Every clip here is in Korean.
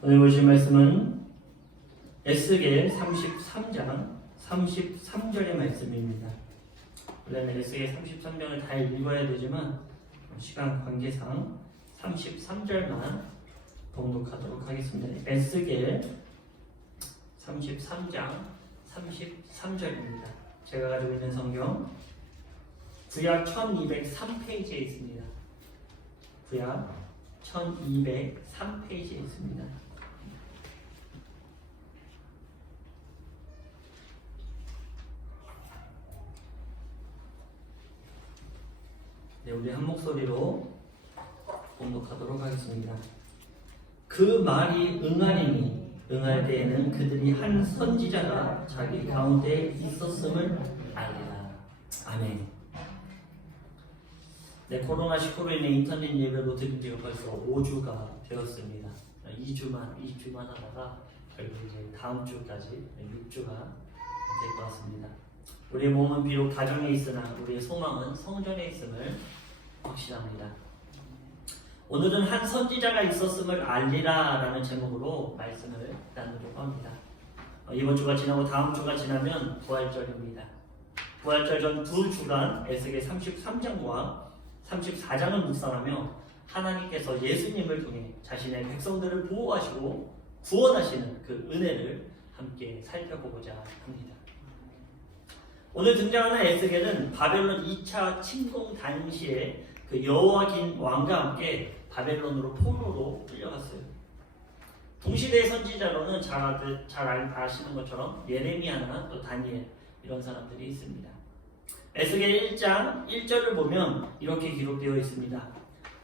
오늘 보실 말씀은 에스겔 33장 33절의 말씀입니다. 원래는 에스겔 33장을 다 읽어야 되지만 시간 관계상 33절만 봉독하도록 하겠습니다. 에스겔 33장 33절입니다. 제가 가지고 있는 성경 구약 1203페이지에 있습니다. 구약 1203페이지에 있습니다. 네, 우리 한 목소리로 봉독하도록 하겠습니다. 그 말이 응하리니 응할 때에는 그들이 한 선지자가 자기 가운데 있었음을 알리라. 아멘. 네, 코로나19로 인해 인터넷 예배로 드린 지가 벌써 5주가 되었습니다. 2주만 하다가 결국 이제 다음 주까지 6주가 될 것 같습니다. 우리의 몸은 비록 가정에 있으나 우리의 소망은 성전에 있음을 확신합니다. 오늘은 한 선지자가 있었음을 알리라 라는 제목으로 말씀을 나누려고 합니다. 이번 주가 지나고 다음 주가 지나면 부활절입니다. 부활절 전 두 주간 에스겔 33장과 34장을 묵상하며 하나님께서 예수님을 통해 자신의 백성들을 보호하시고 구원하시는 그 은혜를 함께 살펴보고자 합니다. 오늘 등장하는 에스겔은 바벨론 2차 침공 당시에 그 여호와긴 왕과 함께 바벨론으로 포로로 끌려갔어요. 동시대의 선지자로는 잘 아시는 것처럼 예레미야나 또 다니엘 이런 사람들이 있습니다. 에스겔 1장 1절을 보면 이렇게 기록되어 있습니다.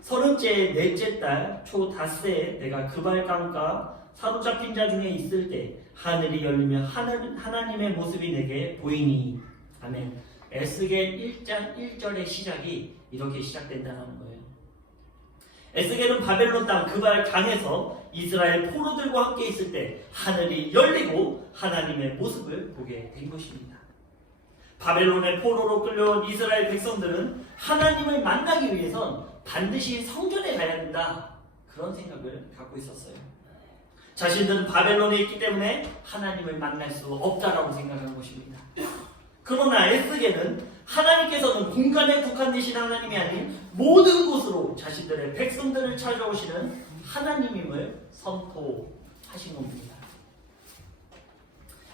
30째 넷째 달 초 닷새에 내가 그발강가 사로잡힌 자 중에 있을 때 하늘이 열리며 하나님의 모습이 내게 보이니. 아멘. 에스겔 1장 1절의 시작이 이렇게 시작된다는 거예요. 에스겔은 바벨론 땅 그발강에서 이스라엘 포로들과 함께 있을 때 하늘이 열리고 하나님의 모습을 보게 된 것입니다. 바벨론의 포로로 끌려온 이스라엘 백성들은 하나님을 만나기 위해선 반드시 성전에 가야 된다, 그런 생각을 갖고 있었어요. 자신들은 바벨론에 있기 때문에 하나님을 만날 수 없다라고 생각한 것입니다. 그러나 에스겔은 하나님께서는 공간에 국한되신 하나님이 아닌 모든 곳으로 자신들의 백성들을 찾아오시는 하나님임을 선포하신 겁니다.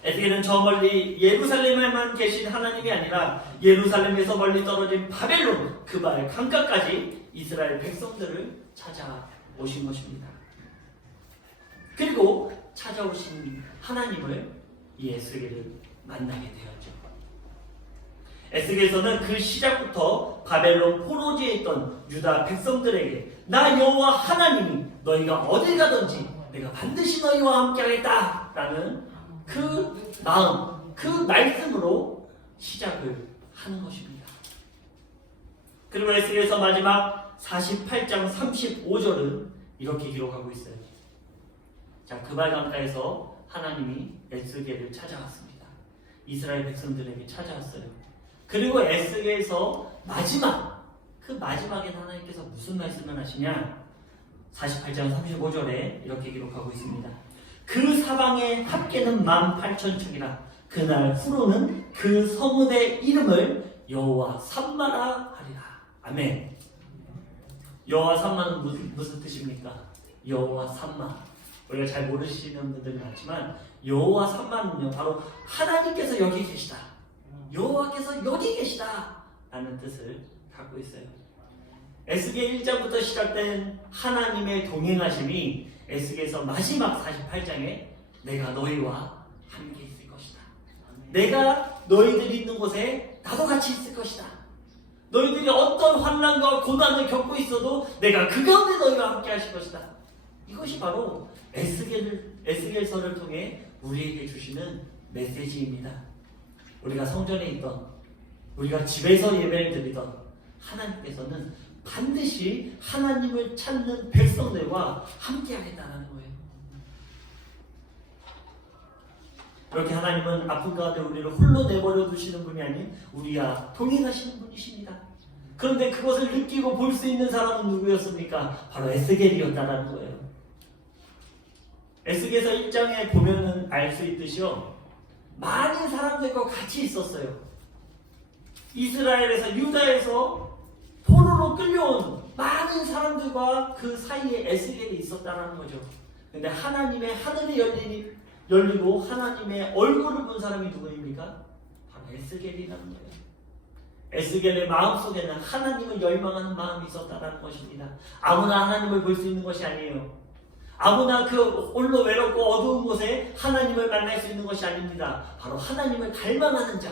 에스겔은 저 멀리 예루살렘에만 계신 하나님이 아니라 예루살렘에서 멀리 떨어진 바벨론 그발 강가까지 이스라엘 백성들을 찾아오신 것입니다. 그리고 찾아오신 하나님을 이 에스겔을 만나게 되었죠. 에스겔서는 그 시작부터 바벨론 포로지에 있던 유다 백성들에게 나 여호와 하나님이 너희가 어딜 가든지 내가 반드시 너희와 함께하겠다 라는 그 마음, 그 말씀으로 시작을 하는 것입니다. 그리고 에스겔서 마지막 48장 35절은 이렇게 기록하고 있어요. 자, 그발강가에서 하나님이 에스겔을 찾아왔습니다. 이스라엘 백성들에게 찾아왔어요. 그리고 에스겔서 그 마지막에 하나님께서 무슨 말씀을 하시냐? 48장 35절에 이렇게 기록하고 있습니다. 그 사방의 합계는 18,000척이라 그날 후로는 그 성읍의 이름을 여호와 삼마라 하리라. 아멘. 여호와 삼마는 무슨 뜻입니까? 여호와 삼마. 우리가 잘 모르시는 분들이 많지만 여호와 삼마는요, 바로 하나님께서 여기 계시다, 여호와께서 여기 계시다 라는 뜻을 갖고 있어요. 에스겔 1장부터 시작된 하나님의 동행하심이 에스겔서 마지막 48장에 내가 너희와 함께 있을 것이다, 내가 너희들이 있는 곳에 나도 같이 있을 것이다, 너희들이 어떤 환난과 고난을 겪고 있어도 내가 그 가운데 너희와 함께 하실 것이다. 이것이 바로 에스겔서를 통해 우리에게 주시는 메시지입니다. 우리가 성전에 있던, 우리가 집에서 예배를 드리던 하나님께서는 반드시 하나님을 찾는 백성들과 함께 하겠다는 거예요. 이렇게 하나님은 아픈 가운데 우리를 홀로 내버려 두시는 분이 아닌 우리와 동행하시는 분이십니다. 그런데 그것을 느끼고 볼 수 있는 사람은 누구였습니까? 바로 에스겔이었다는 거예요. 에스겔서 1장에 보면은 알 수 있듯이요, 많은 사람들과 같이 있었어요. 이스라엘에서, 유다에서 포로로 끌려온 많은 사람들과 그 사이에 에스겔이 있었다는 거죠. 근데 하나님의 하늘이 열리고 하나님의 얼굴을 본 사람이 누구입니까? 바로 에스겔이라는 거예요. 에스겔의 마음속에는 하나님을 열망하는 마음이 있었다는 것입니다. 아무나 하나님을 볼 수 있는 것이 아니에요. 아무나 그 홀로 외롭고 어두운 곳에 하나님을 만날 수 있는 것이 아닙니다. 바로 하나님을 갈망하는 자,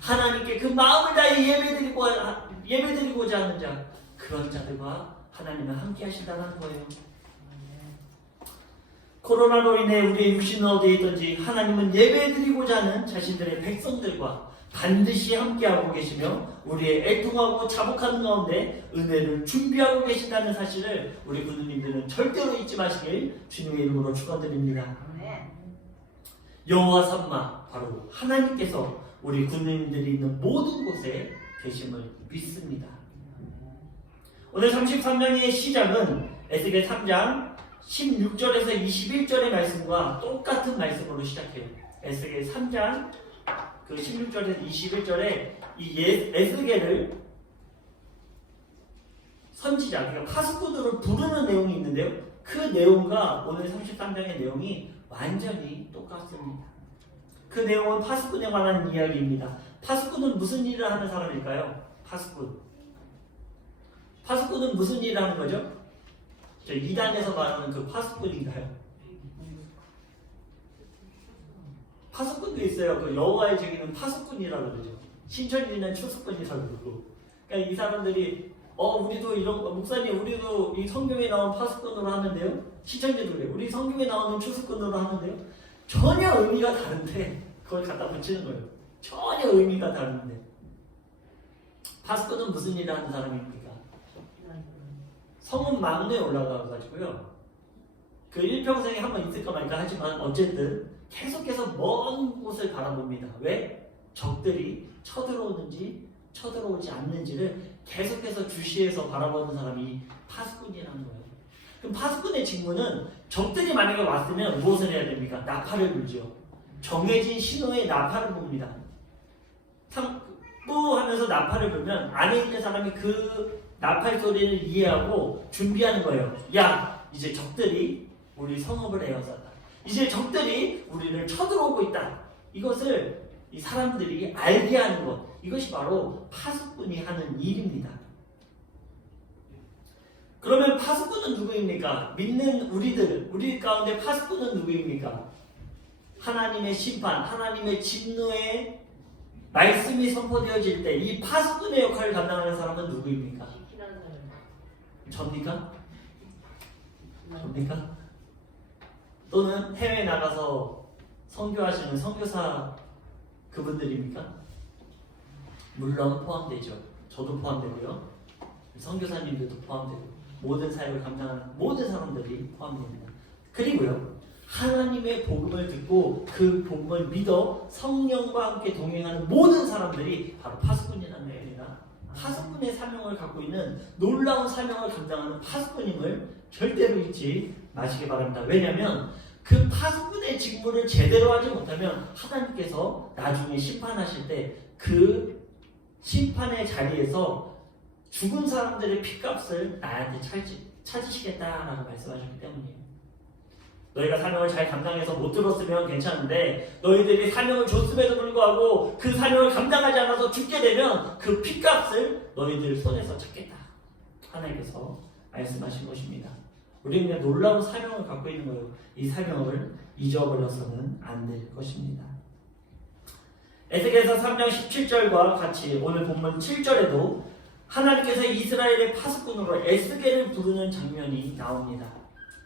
하나님께 그 마음을 다해 예배드리고자 하는 자, 그런 자들과 하나님은 함께 하신다는 거예요. 코로나로 인해 우리의 육신은 어디에 있든지 하나님은 예배드리고자 하는 자신들의 백성들과 반드시 함께하고 계시며 우리의 애통하고 자복하는 가운데 은혜를 준비하고 계신다는 사실을 우리 군우님들은 절대로 잊지 마시길 주님의 이름으로 축원드립니다. 여호와 삼마, 바로 하나님께서 우리 군우님들이 있는 모든 곳에 계심을 믿습니다. 오늘 33장의 시작은 에스겔 3장 16절에서 21절의 말씀과 똑같은 말씀으로 시작해요. 에스겔 3장 그 16절에서 21절에 이 에스겔을 선지자, 그러니까 파수꾼으로 부르는 내용이 있는데요, 그 내용과 오늘 33장의 내용이 완전히 똑같습니다. 그 내용은 파수꾼에 관한 이야기입니다. 파수꾼은 무슨 일을 하는 사람일까요? 파수꾼은 무슨 일을 하는 거죠? 저 2단에서 말하는 그 파수꾼인가요? 파수꾼도 있어요. 그 여호와의 증인은 파수꾼이라고 그러죠. 신천지는 추수꾼이라고 그러고. 그러니까 이 사람들이 우리도 이런 목사님, 우리도 이 성경에 나온 파수꾼으로 하는데요. 신천지도 그래요. 우리 성경에 나오는 추수꾼으로 하는데요. 전혀 의미가 다른데 그걸 갖다 붙이는 거예요. 전혀 의미가 다른데. 파수꾼은 무슨 일을 하는 사람입니까? 성은 망루에 올라가가지고요, 그 일평생에 한 번 있을까 말까 하지만 어쨌든 계속해서 먼 곳을 바라봅니다. 왜? 적들이 쳐들어오는지 쳐들어오지 않는지를 계속해서 주시해서 바라보는 사람이 파수꾼이라는 거예요. 그럼 파수꾼의 직무는 적들이 만약에 왔으면 무엇을 해야 됩니까? 나팔을 불죠. 정해진 신호에 나팔을 붑니다. 뿌 하면서 나팔을 불면 안에 있는 사람이 그 나팔 소리를 이해하고 준비하는 거예요. 야, 이제 적들이 우리 성읍을 에워쌌다. 이제 적들이 우리를 쳐들어오고 있다. 이것을 이 사람들이 알게 하는 것, 이것이 바로 파수꾼이 하는 일입니다. 그러면 파수꾼은 누구입니까? 믿는 우리 가운데 파수꾼은 누구입니까? 하나님의 심판, 하나님의 진노의 말씀이 선포되어질 때 이 파수꾼의 역할을 감당하는 사람은 누구입니까? 접니까? 또는 해외에 나가서 선교하시는 선교사 그분들입니까? 물론 포함되죠. 저도 포함되고요. 선교사님들도 포함되고 모든 사역을 감당하는 모든 사람들이 포함됩니다. 그리고요, 하나님의 복음을 듣고 그 복음을 믿어 성령과 함께 동행하는 모든 사람들이 바로 파수꾼이라는 얘기입니다. 파수꾼의 사명을 갖고 있는 놀라운 사명을 감당하는 파수꾼임을 절대로 잊지 마시기 바랍니다. 왜냐하면 그 파수꾼의 직무를 제대로 하지 못하면 하나님께서 나중에 심판하실 때 그 심판의 자리에서 죽은 사람들의 피값을 나한테 찾으시겠다라고 말씀하셨기 때문이에요. 너희가 사명을 잘 감당해서 못 들었으면 괜찮은데 너희들이 사명을 줬음에도 불구하고 그 사명을 감당하지 않아서 죽게 되면 그 피값을 너희들 손에서 찾겠다. 하나님께서 말씀하신 것입니다. 우리는 그냥 놀라운 사명을 갖고 있는 거예요. 이 사명을 잊어버려서는 안 될 것입니다. 에스겔서 3장 17절과 같이 오늘 본문 7절에도 하나님께서 이스라엘의 파수꾼으로 에스겔을 부르는 장면이 나옵니다.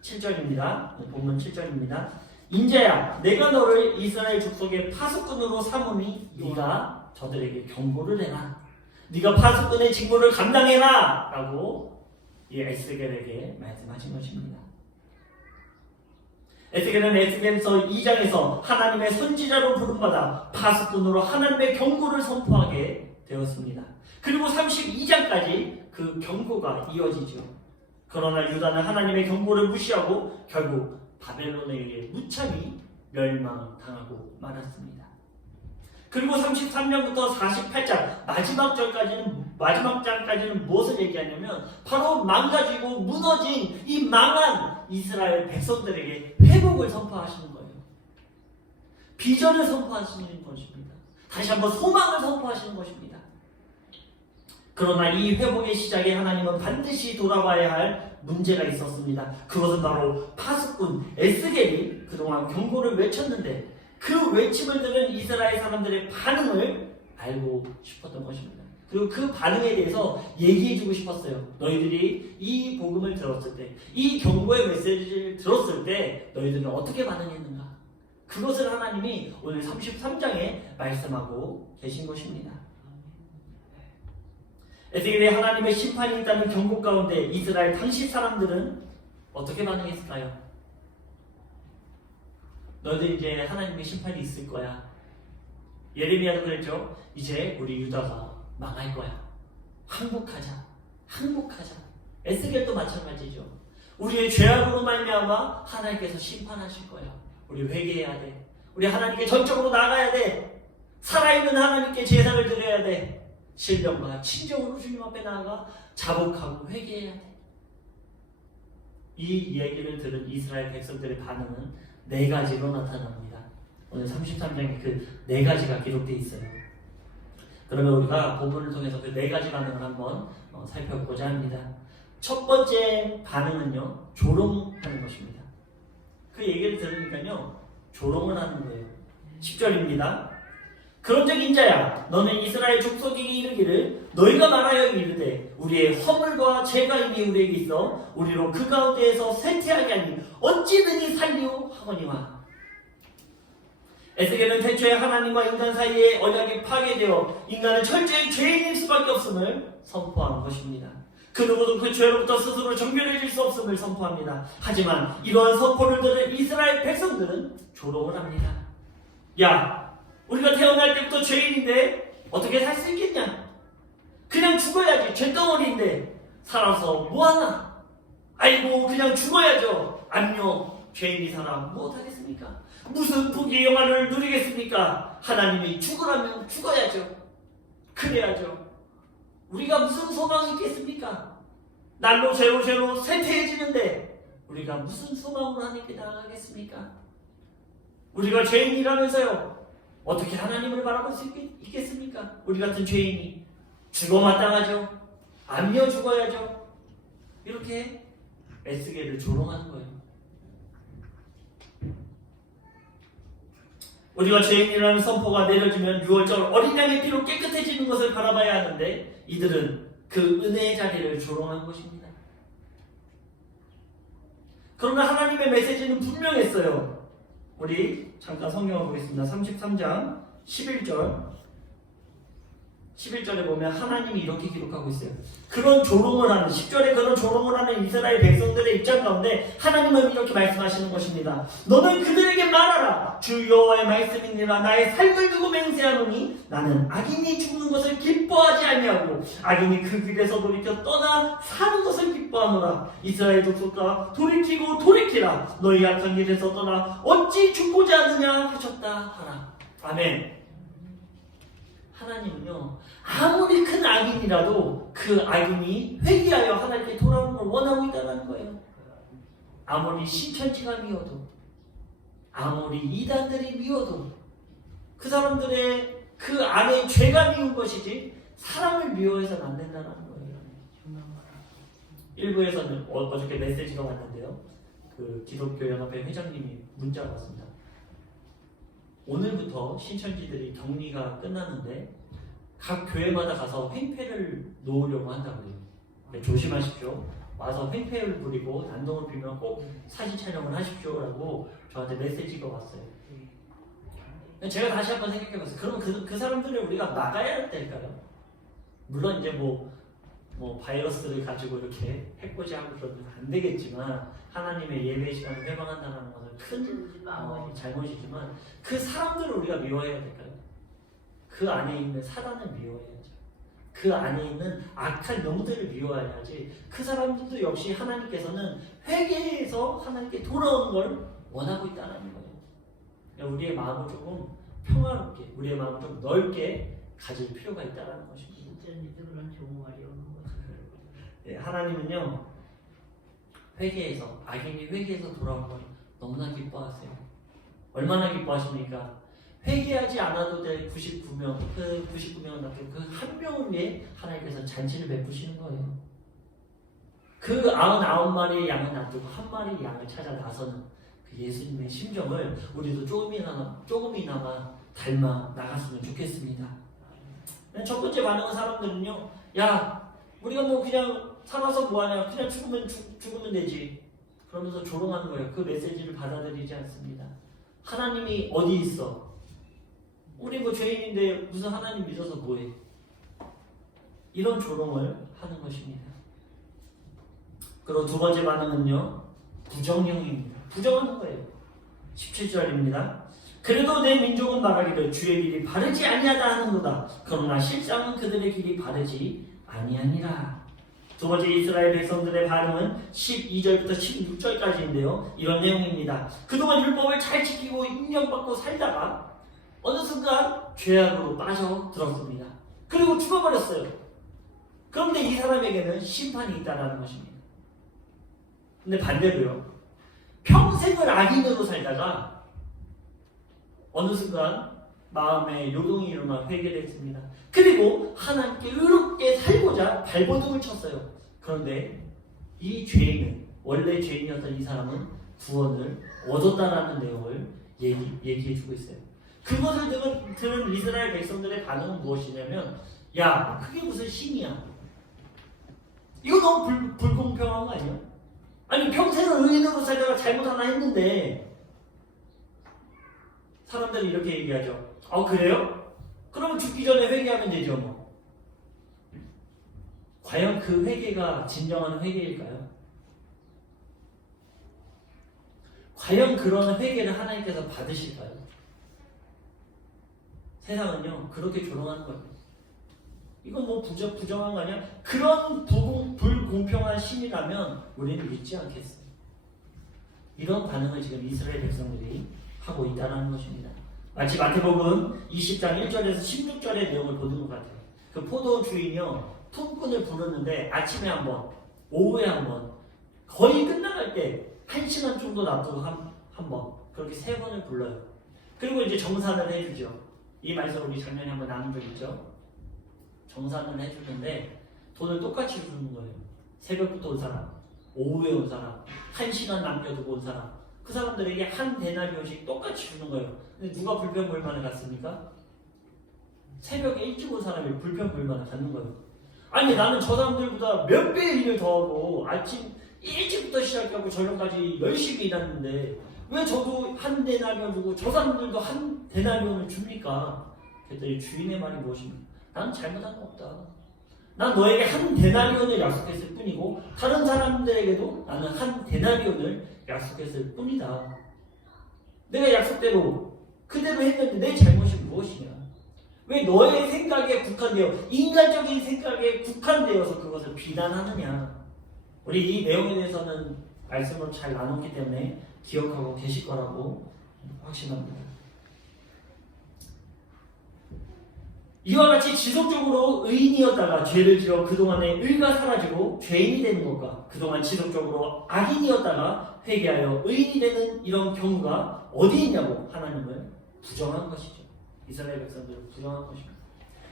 7절입니다. 본문 7절입니다. 인자야, 내가 너를 이스라엘 족속의 파수꾼으로 삼으니 네가 저들에게 경고를 해라. 네가 파수꾼의 직무를 감당해라 라고 이 에스겔에게 말씀하신 것입니다. 에스겔은 에스겔서 2장에서 하나님의 선지자로 부름받아 파수꾼으로 하나님의 경고를 선포하게 되었습니다. 그리고 32장까지 그 경고가 이어지죠. 그러나 유다는 하나님의 경고를 무시하고 결국 바벨론에 의해 무참히 멸망당하고 말았습니다. 그리고 33장부터 48장 마지막 장까지는 무엇을 얘기하냐면 바로 망가지고 무너진 이 망한 이스라엘 백성들에게 회복을 선포하시는 거예요. 비전을 선포하시는 것입니다. 다시 한번 소망을 선포하시는 것입니다. 그러나 이 회복의 시작에 하나님은 반드시 돌아봐야 할 문제가 있었습니다. 그것은 바로 파수꾼 에스겔이 그동안 경고를 외쳤는데 그 외침을 들은 이스라엘 사람들의 반응을 알고 싶었던 것입니다. 그리고 그 반응에 대해서 얘기해주고 싶었어요. 너희들이 이 복음을 들었을 때, 이 경고의 메시지를 들었을 때 너희들은 어떻게 반응했는가? 그것을 하나님이 오늘 33장에 말씀하고 계신 것입니다. 에스겔에 하나님의 심판이 있다는 경고 가운데 이스라엘 당시 사람들은 어떻게 반응했을까요? 너희들 이제 하나님의 심판이 있을 거야. 예레미야도 그랬죠. 이제 우리 유다가 망할 거야. 항복하자. 항복하자. 에스겔도 마찬가지죠. 우리의 죄악으로 말미암아 하나님께서 심판하실 거야. 우리 회개해야 돼. 우리 하나님께 전적으로 나가야 돼. 살아있는 하나님께 제사를 드려야 돼. 신령과 친정으로 주님 앞에 나아가 자복하고 회개해야 돼. 이 얘기를 들은 이스라엘 백성들의 반응은 네 가지로 나타납니다. 오늘 33장에 그 네 가지가 기록되어 있어요. 그러면 우리가 본문을 통해서 그 네 가지 반응을 한번 살펴보고자 합니다. 첫 번째 반응은요, 조롱하는 것입니다. 그 얘기를 들으니까요, 조롱을 하는 거예요. 10절입니다. 그런즉 인자야, 너는 이스라엘 족속에게 이르기를 너희가 말하여 이르되 우리의 허물과 죄가 이미 우리에게 있어 우리로 그 가운데에서 쇠퇴하게 하니 어찌 능히 살리오 하거니와. 에스겔은 태초에 하나님과 인간 사이의 언약이 파괴되어 인간은 철저히 죄인일 수밖에 없음을 선포하는 것입니다. 그 누구도 그 죄로부터 스스로 정결해질 수 없음을 선포합니다. 하지만 이러한 선포를 들은 이스라엘 백성들은 조롱을 합니다. 야, 우리가 태어날 때부터 죄인인데 어떻게 살 수 있겠냐? 그냥 죽어야지. 죄덩어리인데 살아서 뭐하나? 아이고 그냥 죽어야죠. 안녕. 죄인이 살아 무엇하겠습니까? 무슨 복의 영화를 누리겠습니까? 하나님이 죽으라면 죽어야죠. 그래야죠. 우리가 무슨 소망이 있겠습니까? 날로 죄로 쇠퇴해지는데 우리가 무슨 소망으로 하나님께 나아가겠습니까? 우리가 죄인이라면서요, 어떻게 하나님을 바라볼 수 있겠습니까? 우리 같은 죄인이 죽어 마땅하죠. 안며 죽어야죠. 이렇게 에스겔을 조롱하는 거예요. 우리가 죄인이라는 선포가 내려지면 6월절 어린 양의 피로 깨끗해지는 것을 바라봐야 하는데 이들은 그 은혜의 자리를 조롱한 것입니다. 그러나 하나님의 메시지는 분명했어요. 우리 잠깐 성경을 보겠습니다. 33장 11절에 보면 하나님이 이렇게 기록하고 있어요. 그런 조롱을 하는 10절에 그런 조롱을 하는 이스라엘 백성들의 입장 가운데 하나님은 이렇게 말씀하시는 것입니다. 너는 그들에게 말하라. 주 여호와의 말씀이니라. 나의 삶을 두고 맹세하노니 나는 악인이 죽는 것을 기뻐하지 아니하고 악인이 그 길에서 돌이켜 떠나 사는 것을 기뻐하노라. 이스라엘 족속아 돌이키고 돌이키라. 너희 악한 길에서 떠나 어찌 죽고자 하느냐 하셨다 하라. 아멘. 하나님은요, 아무리 큰 악인이라도 그 악인이 회개하여 하나님께 돌아오는 걸 원하고 있다는 거예요. 아무리 신천지가 미워도, 아무리 이단들이 미워도 그 사람들의 그 안에 죄가 미운 것이지 사람을 미워해서는 안 된다는 거예요. 일부에서는 어저께 메시지가 왔는데요, 그 기독교연합회 회장님이 문자가 왔습니다. 오늘부터 신천지들이 격리가 끝나는데 각 교회마다 가서 횡패를 놓으려고 한다고요. 조심하십시오. 와서 횡패를 부리고 난동을 피우면 꼭 사진 촬영을 하십시오라고 저한테 메시지가 왔어요. 제가 다시 한번 생각해봤어요. 그럼 그 사람들을 우리가 막아야 될까요? 물론 이제 뭐 바이러스를 가지고 이렇게 해코지하고 그러면 안 되겠지만 하나님의 예배 시간을 회방한다는 것은 큰 잘못이지만 그 사람들을 우리가 미워해야 될까요? 그 안에 있는 사단을 미워해야죠. 그 안에 있는 악한 영들을 미워해야지. 그 사람들도 역시 하나님께서는 회개해서 하나님께 돌아오는 걸 원하고 있다는 거예요. 그러니까 우리의 마음을 조금 평화롭게, 우리의 마음을 좀 넓게 가질 필요가 있다는 것입니다. 진짜 믿음으로는 좋은 말이 없는 거죠. 네, 하나님은요 회개해서, 악인이 회개해서 돌아오는 걸 너무나 기뻐하세요. 얼마나 기뻐하십니까? 회개하지 않아도 될 99명, 그 99명을 놔두고 그 한 명을 위해 하나님께서 잔치를 베푸시는 거예요. 그 99마리의 양을 놔두고 한 마리의 양을 찾아 나서는 그 예수님의 심정을 우리도 조금이나마 닮아 나갔으면 좋겠습니다. 첫 번째 반응은 사람들은요, 야, 우리가 뭐 그냥 살아서 뭐하냐, 그냥 죽으면 되지, 그러면서 조롱하는 거예요. 그 메시지를 받아들이지 않습니다. 하나님이 어디 있어? 우리 뭐 죄인인데 무슨 하나님 믿어서 뭐해? 이런 조롱을 하는 것입니다. 그리고 두 번째 반응은요, 부정형입니다. 부정하는 거예요. 17절입니다. 그래도 내 민족은 말하기를 주의 길이 바르지 아니하다 하는도다. 그러나 실상은 그들의 길이 바르지 아니하니라. 두 번째 이스라엘 백성들의 반응은 12절부터 16절까지인데요. 이런 내용입니다. 그동안 율법을 잘 지키고 인정받고 살다가 어느 순간 죄악으로 빠져들었습니다. 그리고 죽어버렸어요. 그런데 이 사람에게는 심판이 있다는 것입니다. 근데 반대로요, 평생을 악인으로 살다가 어느 순간 마음에 요동이 일어나 회개를 했습니다. 그리고 하나님께 의롭게 살고자 발버둥을 쳤어요. 그런데 이 죄인은, 원래 죄인이었던 이 사람은 구원을 얻었다라는 내용을 얘기해주고 있어요. 그것을 들은 이스라엘 백성들의 반응은 무엇이냐면, 야, 그게 무슨 신이야? 이거 너무 불공평한 거 아니야? 아니, 평생을 의인으로 살다가 잘못 하나 했는데, 사람들이 이렇게 얘기하죠. 그래요? 그러면 죽기 전에 회개하면 되죠, 뭐. 과연 그 회개가 진정한 회개일까요? 과연 그런 회개를 하나님께서 받으실까요? 세상은요, 그렇게 조롱하는 거예요. 이건 뭐 부정한 거 아니야? 그런 불공평한 신이라면 우리는 믿지 않겠어요. 이런 반응을 지금 이스라엘 백성들이 하고 있다는 것입니다. 마치 마태복음 20장 1절에서 16절의 내용을 보는 것 같아요. 그 포도 주인이요, 품꾼을 부르는데 아침에 한 번, 오후에 한 번, 거의 끝나갈 때 1시간 정도 놔두고 한 번, 그렇게 3번을 불러요. 그리고 이제 정산을 해주죠. 이 말씀 우리 작년에 한번 나눈 적 있죠. 정산을 해주는데 돈을 똑같이 주는 거예요. 새벽부터 온 사람, 오후에 온 사람, 1시간 남겨두고 온 사람, 그 사람들에게 한 데나리온씩 똑같이 주는 거예요. 근데 누가 불평불만을 갖습니까? 새벽에 일찍 온 사람이 불평불만을 갖는 거예요. 아니, 나는 저 사람들보다 몇 배의 일을 더 하고 아침 일찍부터 시작하고 저녁까지 열심히 일하는데 왜 저도 한 데나리온 주고 저 사람들도 한 데나리온을 줍니까? 그랬더니 주인의 말이 무엇입니까? 나는 잘못한 거 없다. 난 너에게 한 데나리온을 약속했을 뿐이고 다른 사람들에게도 나는 한 데나리온을 약속했을 뿐이다. 내가 약속대로 그대로 했는데 내 잘못이 무엇이냐? 왜 너의 생각에 국한되어, 인간적인 생각에 국한되어서 그것을 비난하느냐? 우리 이 내용에 대해서는 말씀을 잘 나눴기 때문에 기억하고 계실 거라고 확신합니다. 이와 같이 지속적으로 의인이었다가 죄를 지어 그동안의 의가 사라지고 죄인이 되는 것과 그동안 지속적으로 악인이었다가 회개하여 의인이 되는 이런 경우가 어디 있냐고 하나님을 부정한 것이죠. 이스라엘 백성들을 부정한 것입니다.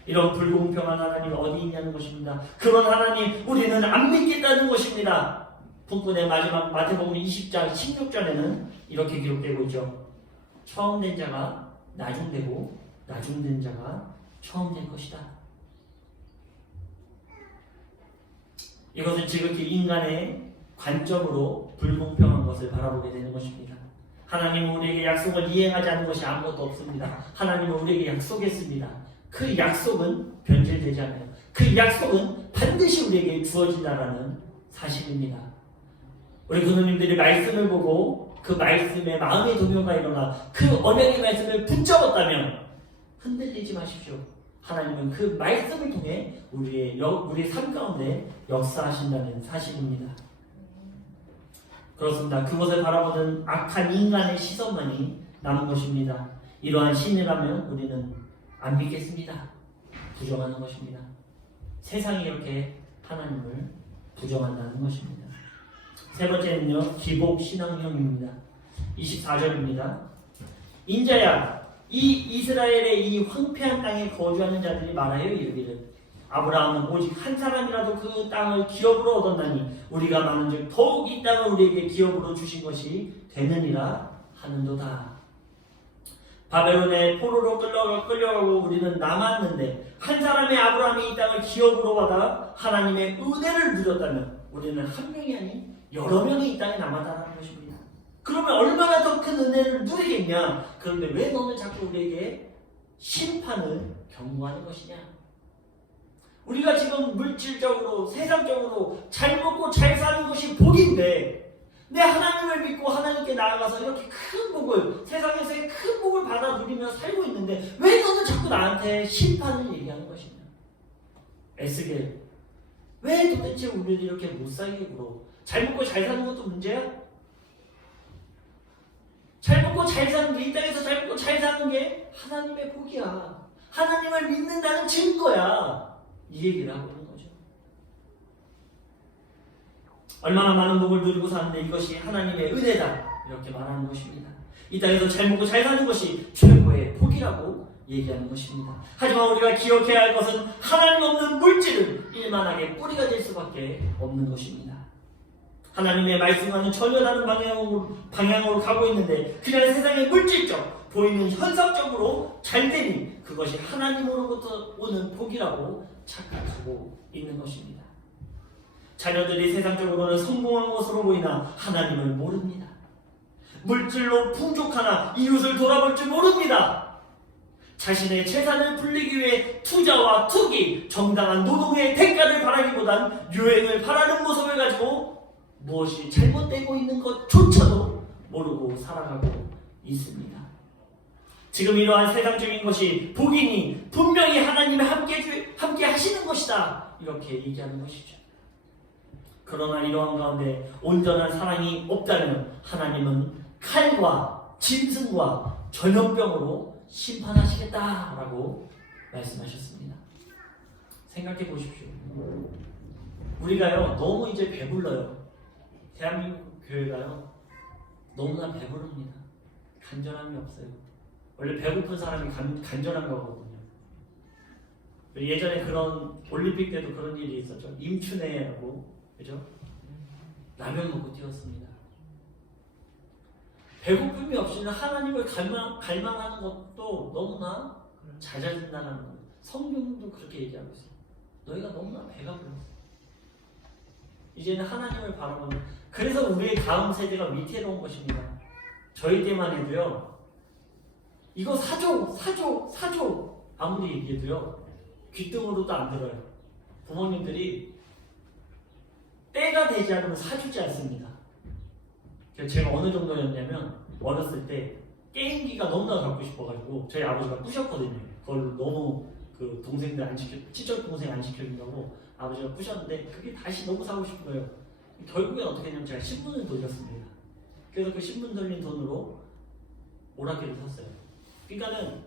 이런 불공평한 하나님이 어디 있냐는 것입니다. 그런 하나님 우리는 안 믿겠다는 것입니다. 품꾼의 마지막 마태복음 20장 16절에는 이렇게 기록되고 있죠. 처음 된 자가 나중되고 나중된 자가 처음 될 것이다. 이것은 지극히 인간의 관점으로 불공평한 것을 바라보게 되는 것입니다. 하나님은 우리에게 약속을 이행하지 않는 것이 아무것도 없습니다. 하나님은 우리에게 약속했습니다. 그 약속은 변질되지 않아요. 그 약속은 반드시 우리에게 주어진다라는 사실입니다. 우리 교수님들이 말씀을 보고 그 말씀에 마음의 동요가 일어나 그 언약의 말씀을 붙잡았다면 흔들리지 마십시오. 하나님은 그 말씀을 통해 우리의 삶 가운데 역사하신다는 사실입니다. 그렇습니다. 그것을 바라보는 악한 인간의 시선만이 남은 것입니다. 이러한 신이라면 우리는 안 믿겠습니다. 부정하는 것입니다. 세상이 이렇게 하나님을 부정한다는 것입니다. 세 번째는요, 기복신앙형입니다. 24절입니다. 인자야, 이 이스라엘의 이 황폐한 땅에 거주하는 자들이 말하여 이르기를 아브라함은 오직 한 사람이라도 그 땅을 기업으로 얻었나니 우리가 많은즉 더욱 이 땅을 우리에게 기업으로 주신 것이 되느니라 하는도다. 바벨론의 포로로 끌려가고 우리는 남았는데 한 사람의 아브라함이 이 땅을 기업으로 받아 하나님의 은혜를 누렸다면 우리는 한 명이 아닌 여러 명이 이 땅에 남았다는 것입니다. 그러면 얼마나 더 큰 은혜를 누리겠냐? 그런데 왜 너는 자꾸 우리에게 심판을 경고하는 것이냐? 우리가 지금 물질적으로 세상적으로 잘 먹고 잘 사는 것이 복인데 내 하나님을 믿고 하나님께 나아가서 이렇게 큰 복을 세상에서의 큰 복을 받아 누리며 살고 있는데 왜 너는 자꾸 나한테 심판을 얘기하는 것이냐? 에스겔, 왜 도대체 우리를 이렇게 못 살게 굴어? 잘 먹고 잘 사는 것도 문제야? 잘 먹고 잘 사는 게, 이 땅에서 잘 먹고 잘 사는 게 하나님의 복이야. 하나님을 믿는다는 증거야. 이 얘기를 하고 있는 거죠. 얼마나 많은 복을 누리고 사는데 이것이 하나님의 은혜다. 이렇게 말하는 것입니다. 이 땅에서 잘 먹고 잘 사는 것이 최고의 복이라고 얘기하는 것입니다. 하지만 우리가 기억해야 할 것은 하나님 없는 물질은 일만하게 뿌리가 될 수밖에 없는 것입니다. 하나님의 말씀과는 전혀 다른 방향으로 가고 있는데 그냥 세상의 물질적, 보이는 현상적으로 잘 되니 그것이 하나님으로부터 오는 복이라고 착각하고 있는 것입니다. 자녀들이 세상적으로는 성공한 것으로 보이나 하나님을 모릅니다. 물질로 풍족하나 이웃을 돌아볼 줄 모릅니다. 자신의 재산을 불리기 위해 투자와 투기, 정당한 노동의 대가를 바라기보단 유행을 바라는 모습을 가지고 무엇이 잘못되고 있는 것조차도 모르고 살아가고 있습니다. 지금 이러한 세상적인 것이 복이니 분명히 하나님이 함께 하시는 것이다. 이렇게 얘기하는 것이죠. 그러나 이러한 가운데 온전한 사랑이 없다면 하나님은 칼과 짐승과 전염병으로 심판하시겠다라고 말씀하셨습니다. 생각해 보십시오. 우리가요 너무 이제 배불러요. 대한민국 교회가요 너무나 배부릅니다. 간절함이 없어요. 원래 배고픈 사람이 간절한 거거든요. 예전에 그런 올림픽 때도 그런 일이 있었죠. 임춘애라고, 그죠? 라면 먹고 뛰었습니다. 배고픔이 없이는 하나님을 갈망하는 것도 너무나 잦아진다는 거예요. 성경도 그렇게 얘기하고 있어요. 너희가 너무나 배가 불렀어. 이제는 하나님을 바라보는, 그래서 우리의 다음 세대가 위태로운 것입니다. 저희 때만 해도요, 이거 사줘 아무리 얘기해도요 귀등으로도 안 들어요. 부모님들이 때가 되지 않으면 사주지 않습니다. 제가 어느 정도였냐면 어렸을 때 게임기가 너무나 갖고 싶어가지고 저희 아버지가 부셨거든요. 그걸 너무 그 동생들 안 시켜, 친척 동생 안 시켜준다고 아버지가 부셨는데 그게 다시 너무 사고 싶은 거예요. 결국엔 어떻게 했냐면 제가 신문을 돌렸습니다. 그래서 그 신문 돌린 돈으로 오락기를 샀어요. 그러니까는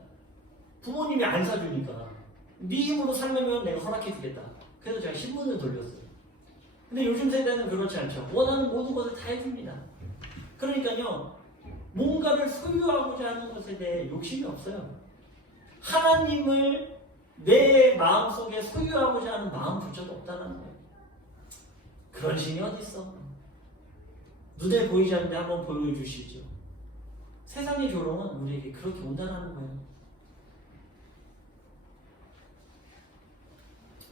부모님이 안 사주니까 네 힘으로 살려면 내가 허락해주겠다. 그래서 제가 신문을 돌렸어요. 근데 요즘 세대는 그렇지 않죠. 원하는 모든 것을 다 해줍니다. 그러니까요 뭔가를 소유하고자 하는 것에 대해 욕심이 없어요. 하나님을 내 마음속에 소유하고자 하는 마음조차도 없다는 거예요. 그런 신이 어디 있어? 눈에 보이지 않는데 한번 보여주시죠. 세상의 조롱은 우리에게 그렇게 온다는 거예요.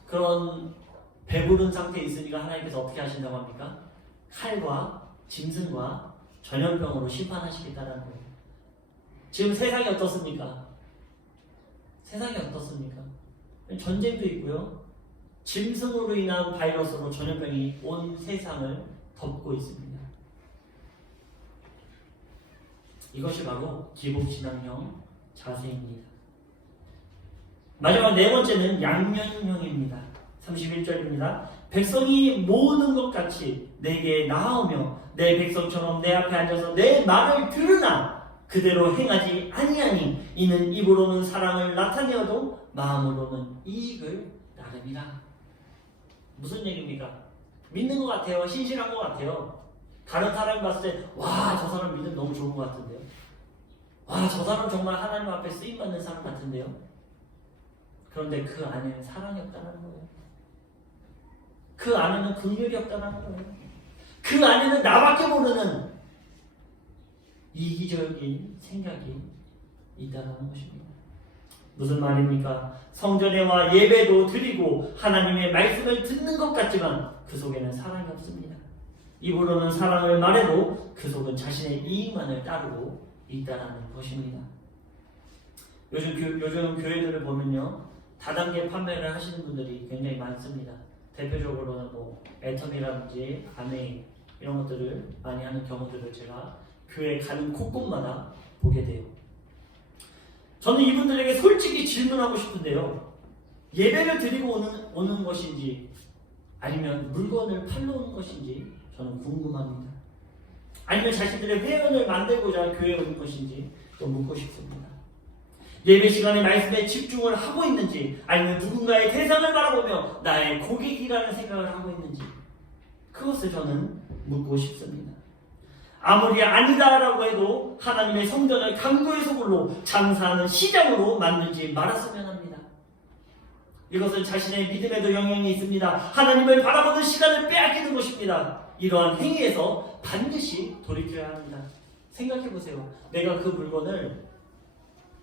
그런 배부른 상태에 있으니까 하나님께서 어떻게 하신다고 합니까? 칼과 짐승과 전염병으로 심판하시겠다는 거예요. 지금 세상이 어떻습니까? 세상이 어떻습니까? 전쟁도 있고요. 짐승으로 인한 바이러스로 전염병이 온 세상을 덮고 있습니다. 이것이 바로 기복신앙형 자세입니다. 마지막 네 번째는 양면형입니다. 31절입니다. 백성이 모으는 것 같이 내게 나아오며 내 백성처럼 내 앞에 앉아서 내 말을 들으나 그대로 행하지 아니하니 이는 입으로는 사랑을 나타내어도 마음으로는 이익을 나름이라. 무슨 얘기입니까? 믿는 것 같아요. 신실한 것 같아요. 다른 사람이 봤을 때 와, 저 사람 믿음 너무 좋은 것 같은데요. 와, 저 사람 정말 하나님 앞에 쓰임받는 사람 같은데요. 그런데 그 안에는 사랑이 없다는 거예요. 그 안에는 긍휼이 없다는 거예요. 그 안에는 나밖에 모르는 이기적인 생각이 있다는 것입니다. 무슨 말입니까? 성전에 와 예배도 드리고 하나님의 말씀을 듣는 것 같지만 그 속에는 사랑이 없습니다. 입으로는 사랑을 말해도 그 속은 자신의 이익만을 따르고 있다는 것입니다. 요즘 교회들을 보면요, 다단계 판매를 하시는 분들이 굉장히 많습니다. 대표적으로는 뭐 애텀이라든지 아메이 이런 것들을 많이 하는 경우들을 제가 교회 가는 곳곳마다 보게 돼요. 저는 이분들에게 솔직히 질문하고 싶은데요, 예배를 드리고 오는 것인지 아니면 물건을 팔러 오는 것인지 저는 궁금합니다. 아니면 자신들의 회원을 만들고자 교회에 오는 것인지 또 묻고 싶습니다. 예배 시간에 말씀에 집중을 하고 있는지 아니면 누군가의 대상을 바라보며 나의 고객이라는 생각을 하고 있는지 그것을 저는 묻고 싶습니다. 아무리 아니다라고 해도 하나님의 성전을 강도의 소굴로 장사하는 시장으로 만들지 말았으면 합니다. 이것은 자신의 믿음에도 영향이 있습니다. 하나님을 바라보는 시간을 빼앗기는 것입니다. 이러한 행위에서 반드시 돌이켜야 합니다. 생각해보세요. 내가 그 물건을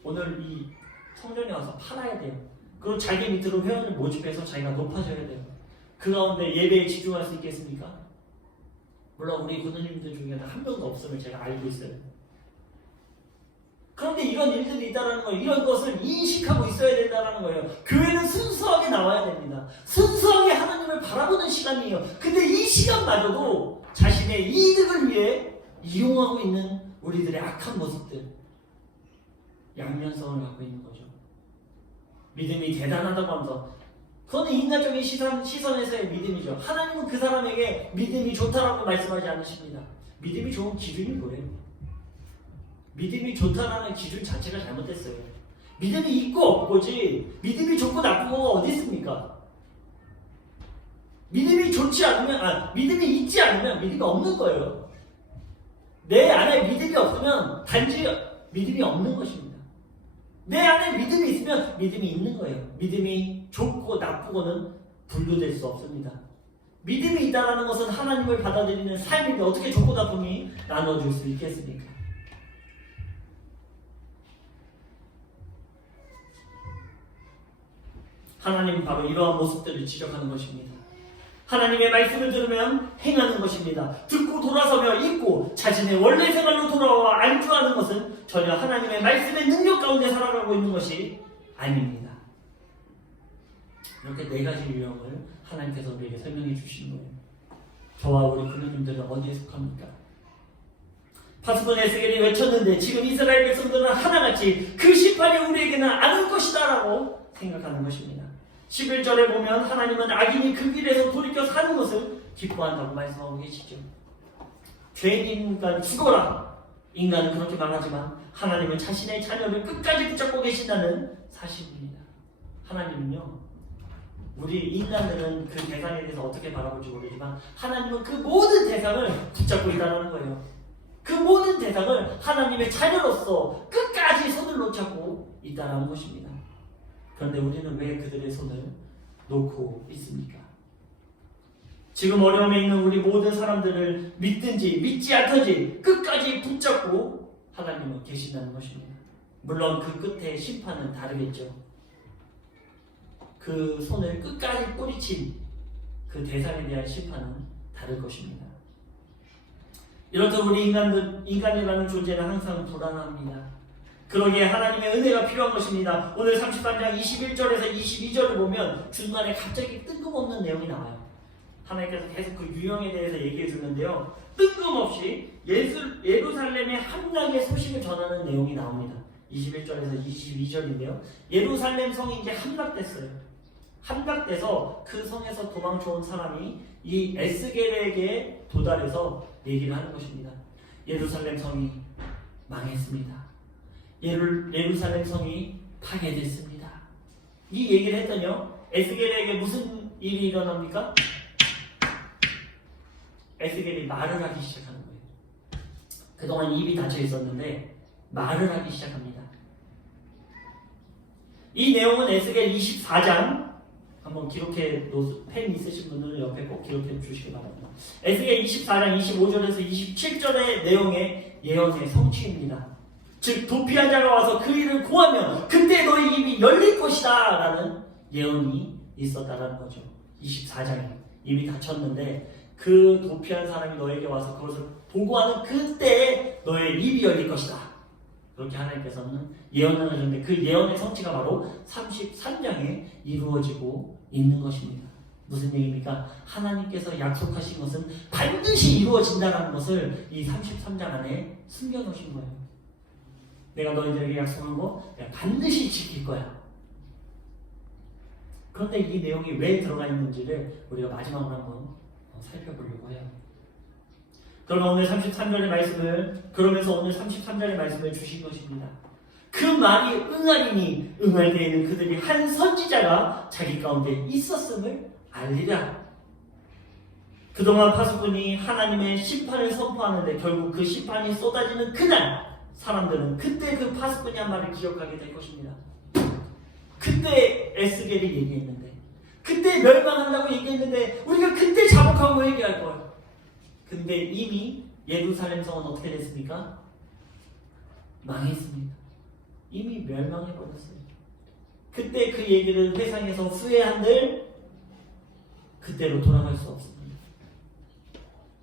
오늘 이 성전에 와서 팔아야 돼요. 그리고 자기 밑으로 회원을 모집해서 자기가 높아져야 돼요. 그 가운데 예배에 집중할 수 있겠습니까? 물론 우리 군우님들 중에는 한 명도 없음을 제가 알고 있어요. 그런데 이런 일들이 있다는 거예요. 이런 것을 인식하고 있어야 된다는 거예요. 교회는 순수하게 나와야 됩니다. 순수하게 하나님을 바라보는 시간이에요. 근데 이 시간마저도 자신의 이득을 위해 이용하고 있는 우리들의 악한 모습들, 양면성을 갖고 있는 거죠. 믿음이 대단하다고 하면서, 그거는 인간적인 시선에서의 믿음이죠. 하나님은 그 사람에게 믿음이 좋다라고 말씀하지 않으십니다. 믿음이 좋은 기준이 뭐예요? 믿음이 좋다라는 기준 자체가 잘못됐어요. 믿음이 있고 없고지 믿음이 좋고 나쁘고가 어디 있습니까? 믿음이 좋지 않으면, 믿음이 있지 않으면 믿음이 없는 거예요. 내 안에 믿음이 없으면 단지 믿음이 없는 것입니다. 내 안에 믿음이 있으면 믿음이 있는 거예요. 믿음이 좋고 나쁘고는 분류될 수 없습니다. 믿음이 있다는 것은 하나님을 받아들이는 삶인데 어떻게 좋고 나쁨이 나눠질 수 있겠습니까? 하나님은 바로 이러한 모습들을 지적하는 것입니다. 하나님의 말씀을 들으면 행하는 것입니다. 듣고 돌아서며 읽고 자신의 원래 생활로 돌아와 안주하는 것은 전혀 하나님의 말씀의 능력 가운데 살아가고 있는 것이 아닙니다. 이렇게 네 가지 유형을 하나님께서 우리에게 설명해 주신 거예요. 저와 우리 군우님들은 어디에 속합니까? 파수꾼 에스겔이 외쳤는데 지금 이스라엘 백성들은 하나같이 그 심판이 우리에게는 안올 것이다 라고 생각하는 것입니다. 11절에 보면 하나님은 악인이 그 길에서 돌이켜 사는 것을 기뻐한다고 말씀하고 계시죠. 죄인이니까 죽어라. 인간은 그렇게 말하지만 하나님은 자신의 자녀를 끝까지 붙잡고 계신다는 사실입니다. 하나님은요, 우리 인간들은 그 대상에 대해서 어떻게 바라볼지 모르지만 하나님은 그 모든 대상을 붙잡고 있다는 거예요. 그 모든 대상을 하나님의 자녀로서 끝까지 손을 놓잡고 있다는 것입니다. 그런데 우리는 왜 그들의 손을 놓고 있습니까? 지금 어려움에 있는 우리 모든 사람들을 믿든지 믿지 않든지 끝까지 붙잡고 하나님은 계신다는 것입니다. 물론 그 끝에 심판은 다르겠죠. 그 손을 끝까지 뿌리친 그 대상에 대한 심판은 다를 것입니다. 이렇듯 우리 인간이라는 존재는 항상 불안합니다. 그러기에 하나님의 은혜가 필요한 것입니다. 오늘 33장 21절에서 22절을 보면 중간에 갑자기 뜬금없는 내용이 나와요. 하나님께서 계속 그 유형에 대해서 얘기해 주는데요, 뜬금없이 예루살렘의 함락의 소식을 전하는 내용이 나옵니다. 21절에서 22절인데요. 예루살렘 성이 이제 함락됐어요. 함락돼서 그 성에서 도망쳐온 사람이 이 에스겔에게 도달해서 얘기를 하는 것입니다. 예루살렘 성이 망했습니다. 예루살렘 성이 파괴됐습니다. 이 얘기를 했더니요, 에스겔에게 무슨 일이 일어납니까? 에스겔이 말을 하기 시작하는 거예요. 그동안 입이 닫혀 있었는데 말을 하기 시작합니다. 이 내용은 에스겔 24장 한번 기록해 펜 있으신 분들은 옆에 꼭 기록해 주시기 바랍니다. 에스겔 24장 25절에서 27절의 내용의 예언의 성취입니다. 즉 도피한 자가 와서 그 일을 고하면 그때 너희 입이 열릴 것이다 라는 예언이 있었다라는 거죠. 24장에 입이 닫혔는데 그 도피한 사람이 너에게 와서 그것을 보고하는 그때에 너의 입이 열릴 것이다. 그렇게 하나님께서는 예언을 하셨는데 그 예언의 성취가 바로 33장에 이루어지고 있는 것입니다. 무슨 얘기입니까? 하나님께서 약속하신 것은 반드시 이루어진다는 것을 이 33장 안에 숨겨놓으신 거예요. 내가 너희들에게 약속한 거 내가 반드시 지킬 거야. 그런데 이 내용이 왜 들어가 있는지를 우리가 마지막으로 한번 살펴보려고 해요. 그러면 오늘 33절의 말씀을 그러면서 오늘 33절의 말씀을 주신 것입니다. 그 말이 응하리니 응할 때에는 그들이 한 선지자가 자기 가운데 있었음을 알리라. 그동안 파수꾼이 하나님의 심판을 선포하는데 결국 그 심판이 쏟아지는 그날 사람들은 그때 그 파수꾼이 한 말을 기억하게 될 것입니다. 그때 에스겔이 얘기했는데 그때 멸망한다고 얘기했는데 우리가 그때 자복하고 얘기할 거예요. 근데 이미 예루살렘 성은 어떻게 됐습니까? 망했습니다. 이미 멸망해버렸어요. 그때 그 얘기를 회상해서 후회한들 그때로 돌아갈 수 없습니다.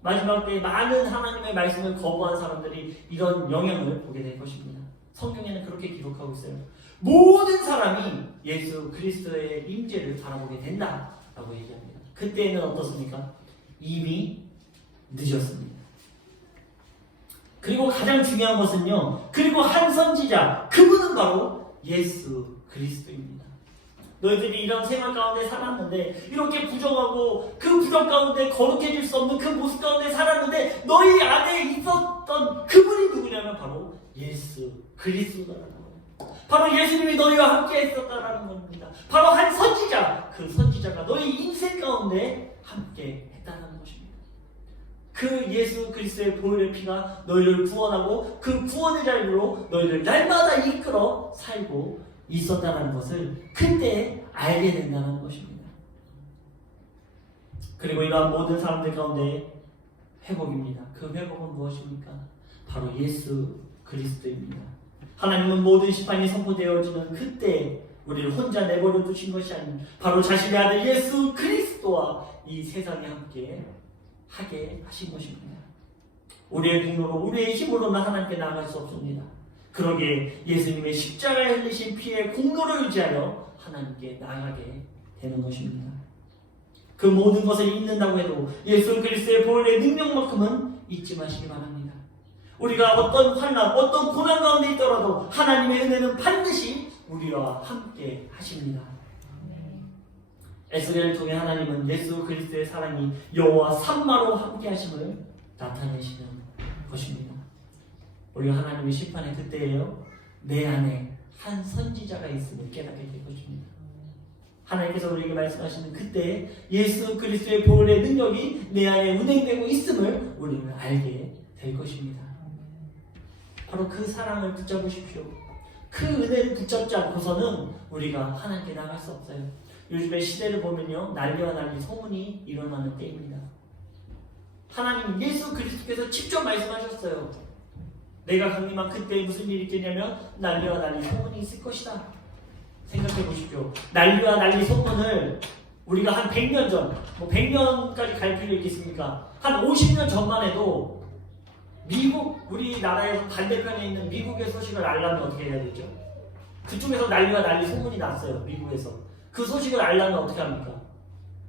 마지막 때 많은 하나님의 말씀을 거부한 사람들이 이런 영향을 보게 될 것입니다. 성경에는 그렇게 기록하고 있어요. 모든 사람이 예수 그리스도의 임재를 바라보게 된다라고 얘기합니다. 그때는 어떻습니까? 이미 늦었습니다. 그리고 가장 중요한 것은요. 그리고 한 선지자, 그분은 바로 예수 그리스도입니다. 너희들이 이런 생활 가운데 살았는데 이렇게 부정하고 그 부정 가운데 거룩해질 수 없는 그 모습 가운데 살았는데 너희 안에 있었던 그분이 누구냐면 바로 예수 그리스도라는 거예요. 바로 예수님이 너희와 함께 했었다라는 겁니다. 바로 한 선지자, 그 선지자가 너희 인생 가운데 함께 했다는 것입니다. 그 예수 그리스도의 보혈의 피가 너희를 구원하고 그 구원의 자리로 너희를 날마다 이끌어 살고 있었다는 것을 그때 알게 된다는 것입니다. 그리고 이러한 모든 사람들 가운데 회복입니다. 그 회복은 무엇입니까? 바로 예수 그리스도입니다. 하나님은 모든 심판이 선포되어지는 그때 우리를 혼자 내버려 두신 것이 아닌 바로 자신의 아들 예수 그리스도와 이 세상에 함께 하게 하신 것입니다. 우리의 능력으로 우리의 힘으로는 하나님께 나아갈 수 없습니다. 그러기에 예수님의 십자가에 흘리신 피의 공로를 의지하여 하나님께 나아가게 되는 것입니다. 그 모든 것을 잊는다고 해도 예수 그리스도의 보혈의 능력만큼은 잊지 마시기 바랍니다. 우리가 어떤 환난, 어떤 고난 가운데 있더라도 하나님의 은혜는 반드시 우리와 함께 하십니다. 에스겔을 통해 하나님은 예수 그리스도의 사랑이 여호와 삼마로 함께 하심을 나타내시는 것입니다. 우리가 하나님의 심판의 그때예요. 내 안에 한 선지자가 있음을 깨닫게 될 것입니다. 하나님께서 우리에게 말씀하시는 그때 예수 그리스도의 보혈의 능력이 내 안에 운행되고 있음을 우리는 알게 될 것입니다. 바로 그 사랑을 붙잡으십시오. 그 은혜를 붙잡지 않고서는 우리가 하나님께 나갈 수 없어요. 요즘의 시대를 보면요, 난리와 난리 소문이 일어나는 때입니다. 하나님 예수 그리스도께서 직접 말씀하셨어요. 내가 강림한 그때 무슨 일이 있겠냐면 난리와 난리 소문이 있을 것이다. 생각해 보십시오. 난리와 난리 소문을 우리가 한 100년 전, 100년까지 갈 필요 있겠습니까? 한 50년 전만 해도 미국, 우리나라에서 반대편에 있는 미국의 소식을 알려면 어떻게 해야 되죠? 그쪽에서 난리와 난리 소문이 났어요. 미국에서. 그 소식을 알려면 어떻게 합니까?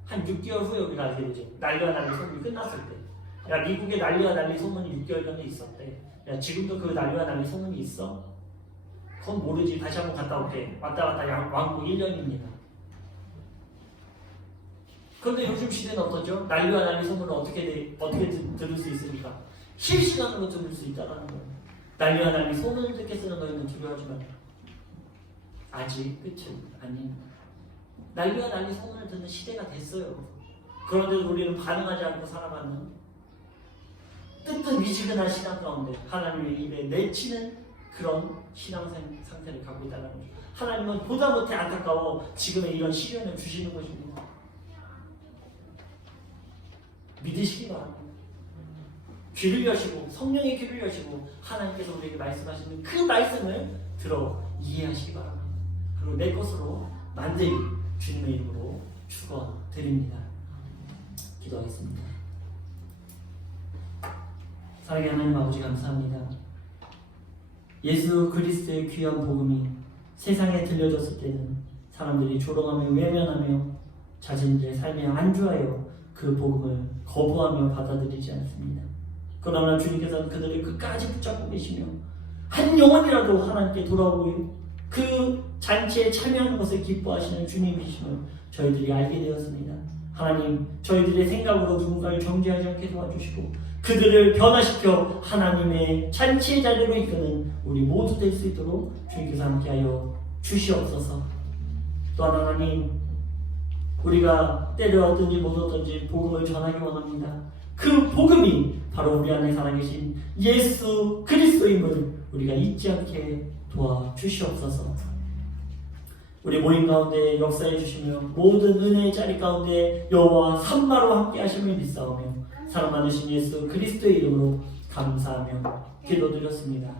한 6개월 후에 우리가 알게 되죠. 난리와 난리 소문이 끝났을 때. 야, 미국에 난리와 난리 소문이 6개월 전에 있었대. 야, 지금도 그 난리와 난리 소문이 있어? 그건 모르지. 다시 한번 갔다 올게. 왔다 갔다 왕복 1년입니다. 그런데 요즘 시대는 어떠죠? 난리와 난리 소문을 어떻게 들을 수 있습니까? 실시간으로 들을 수 있다는 거예요. 난리와 난리 소문을 듣겠으나 너희는 두려워하지 말라. 아직 끝은 아닌 난리와 난리 소문을 듣는 시대가 됐어요. 그런데 우리는 반응하지 않고 살아가는 뜨뜻미지근한 신앙 가운데 하나님의 입에 내치는 그런 신앙 상태를 갖고 있다는 거죠. 하나님은 보다 못해 안타까워 지금의 이런 시련을 주시는 것입니다. 믿으시기 바랍니다. 귀를 여시고 성령의 귀를 여시고 하나님께서 우리에게 말씀하시는 그 말씀을 들어 이해하시기 바랍니다. 그리고 내 것으로 만들기 주님의 이름으로 축원드립니다. 기도하겠습니다. 사랑의 하나님 아버지 감사합니다. 예수 그리스도의 귀한 복음이 세상에 들려졌을 때는 사람들이 조롱하며 외면하며 자신들의 삶에 안주하여 그 복음을 거부하며 받아들이지 않습니다. 그러나 주님께서는 그들을 끝까지 붙잡고 계시며 한 영혼이라도 하나님께 돌아오고 그 잔치에 참여하는 것을 기뻐하시는 주님이심을 저희들이 알게 되었습니다. 하나님, 저희들의 생각으로 누군가를 정죄하지 않게 도와주시고 그들을 변화시켜 하나님의 잔치의 자리로 이끄는 우리 모두 될 수 있도록 주님께서 함께하여 주시옵소서. 또한 하나님, 우리가 때를 얻든지 못 얻든지 복음을 전하기 원합니다. 그 복음이 바로 우리 안에 살아계신 예수 그리스도임을 우리가 잊지 않게 도와주시옵소서. 우리 모임 가운데 역사해 주시며 모든 은혜의 자리 가운데 여호와 산마로 함께 하심을 믿사오며 사랑 많으신 예수 그리스도의 이름으로 감사하며 기도드렸습니다.